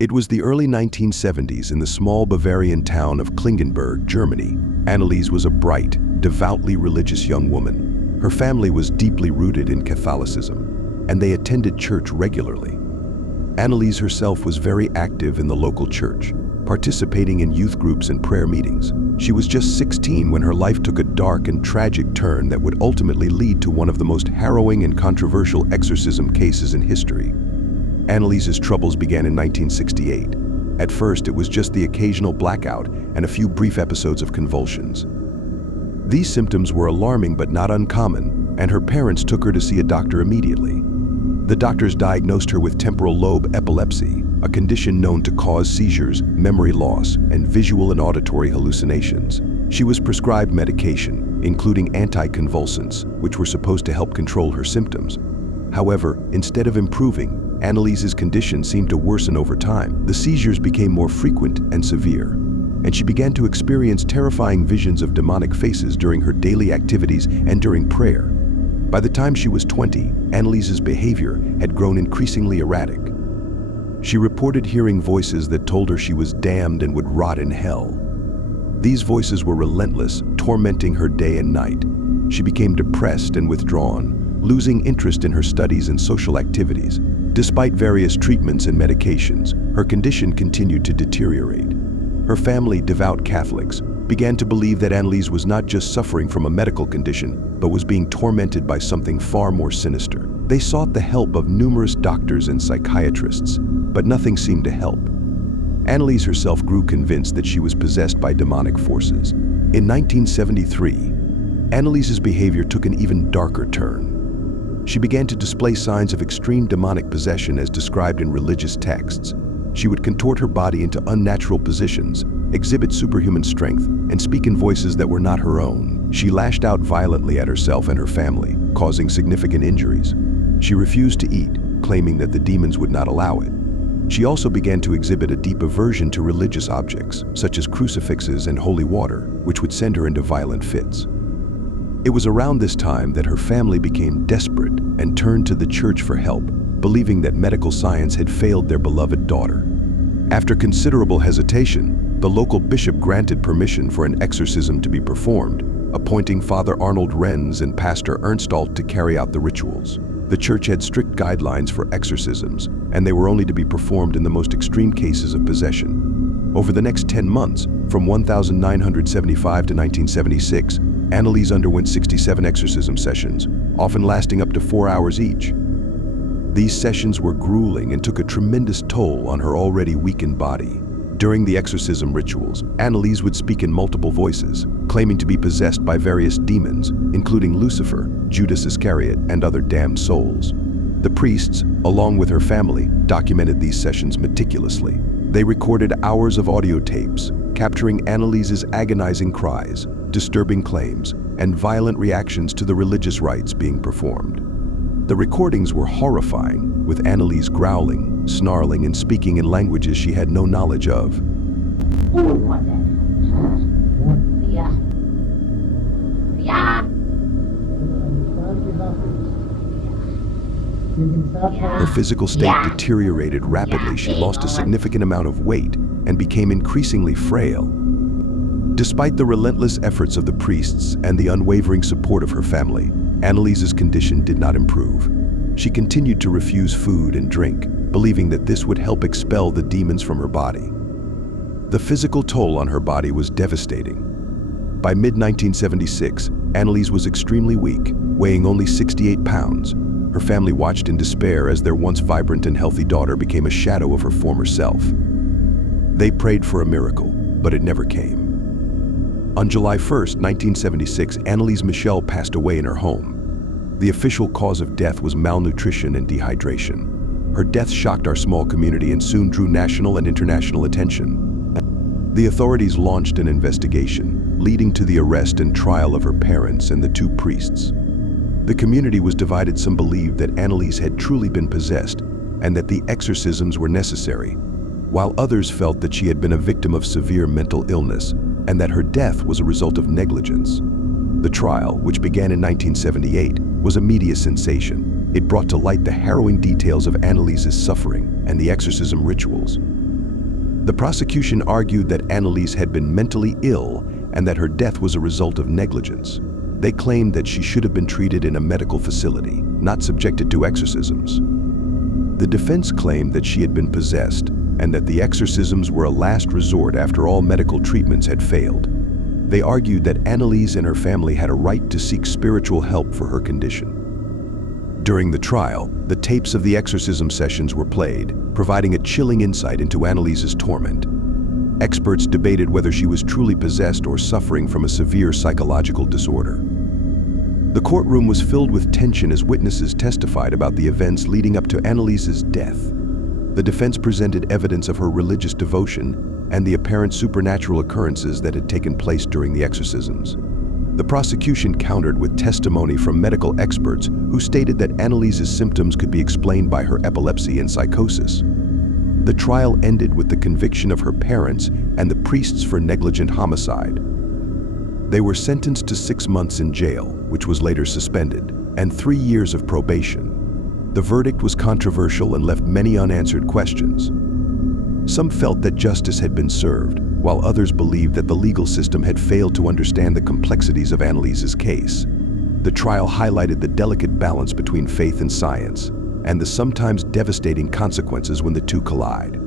It was the early 1970s in the small Bavarian town of Klingenberg, Germany. Anneliese was a bright, devoutly religious young woman. Her family was deeply rooted in Catholicism, and they attended church regularly. Anneliese herself was very active in the local church, participating in youth groups and prayer meetings. She was just 16 when her life took a dark and tragic turn that would ultimately lead to one of the most harrowing and controversial exorcism cases in history. Anneliese's troubles began in 1968. At first, it was just the occasional blackout and a few brief episodes of convulsions. These symptoms were alarming but not uncommon, and her parents took her to see a doctor immediately. The doctors diagnosed her with temporal lobe epilepsy, a condition known to cause seizures, memory loss, and visual and auditory hallucinations. She was prescribed medication, including anticonvulsants, which were supposed to help control her symptoms. However, instead of improving, Anneliese's condition seemed to worsen over time. The seizures became more frequent and severe, and she began to experience terrifying visions of demonic faces during her daily activities and during prayer. By the time she was 20, Anneliese's behavior had grown increasingly erratic. She reported hearing voices that told her she was damned and would rot in hell. These voices were relentless, tormenting her day and night. She became depressed and withdrawn, losing interest in her studies and social activities. Despite various treatments and medications, her condition continued to deteriorate. Her family, devout Catholics, began to believe that Anneliese was not just suffering from a medical condition, but was being tormented by something far more sinister. They sought the help of numerous doctors and psychiatrists, but nothing seemed to help. Anneliese herself grew convinced that she was possessed by demonic forces. In 1973, Anneliese's behavior took an even darker turn. She began to display signs of extreme demonic possession as described in religious texts. She would contort her body into unnatural positions, exhibit superhuman strength, and speak in voices that were not her own. She lashed out violently at herself and her family, causing significant injuries. She refused to eat, claiming that the demons would not allow it. She also began to exhibit a deep aversion to religious objects, such as crucifixes and holy water, which would send her into violent fits. It was around this time that her family became desperate and turned to the church for help, believing that medical science had failed their beloved daughter. After considerable hesitation, the local bishop granted permission for an exorcism to be performed, appointing Father Arnold Renz and Pastor Unsolved to carry out the rituals. The church had strict guidelines for exorcisms, and they were only to be performed in the most extreme cases of possession. Over the next 10 months, from 1975 to 1976, Anneliese underwent 67 exorcism sessions, often lasting up to 4 hours each. These sessions were grueling and took a tremendous toll on her already weakened body. During the exorcism rituals, Anneliese would speak in multiple voices, claiming to be possessed by various demons, including Lucifer, Judas Iscariot, and other damned souls. The priests, along with her family, documented these sessions meticulously. They recorded hours of audio tapes, capturing Anneliese's agonizing cries, disturbing claims, and violent reactions to the religious rites being performed. The recordings were horrifying, with Anneliese growling, snarling, and speaking in languages she had no knowledge of. Her physical state deteriorated rapidly. She lost a significant amount of weight and became increasingly frail. Despite the relentless efforts of the priests and the unwavering support of her family, Anneliese's condition did not improve. She continued to refuse food and drink, believing that this would help expel the demons from her body. The physical toll on her body was devastating. By mid-1976, Anneliese was extremely weak, weighing only 68 pounds. Her family watched in despair as their once vibrant and healthy daughter became a shadow of her former self. They prayed for a miracle, but it never came. On July 1, 1976, Anneliese Michel passed away in her home. The official cause of death was malnutrition and dehydration. Her death shocked our small community and soon drew national and international attention. The authorities launched an investigation, leading to the arrest and trial of her parents and the 2 priests. The community was divided. Some believed that Anneliese had truly been possessed and that the exorcisms were necessary, while others felt that she had been a victim of severe mental illness and that her death was a result of negligence. The trial, which began in 1978, was a media sensation. It brought to light the harrowing details of Anneliese's suffering and the exorcism rituals. The prosecution argued that Anneliese had been mentally ill and that her death was a result of negligence. They claimed that she should have been treated in a medical facility, not subjected to exorcisms. The defense claimed that she had been possessed and that the exorcisms were a last resort after all medical treatments had failed. They argued that Anneliese and her family had a right to seek spiritual help for her condition. During the trial, the tapes of the exorcism sessions were played, providing a chilling insight into Anneliese's torment. Experts debated whether she was truly possessed or suffering from a severe psychological disorder. The courtroom was filled with tension as witnesses testified about the events leading up to Anneliese's death. The defense presented evidence of her religious devotion and the apparent supernatural occurrences that had taken place during the exorcisms. The prosecution countered with testimony from medical experts who stated that Anneliese's symptoms could be explained by her epilepsy and psychosis. The trial ended with the conviction of her parents and the priests for negligent homicide. They were sentenced to 6 months in jail, which was later suspended, and 3 years of probation. The verdict was controversial and left many unanswered questions. Some felt that justice had been served, while others believed that the legal system had failed to understand the complexities of Anneliese's case. The trial highlighted the delicate balance between faith and science, and the sometimes devastating consequences when the two collide.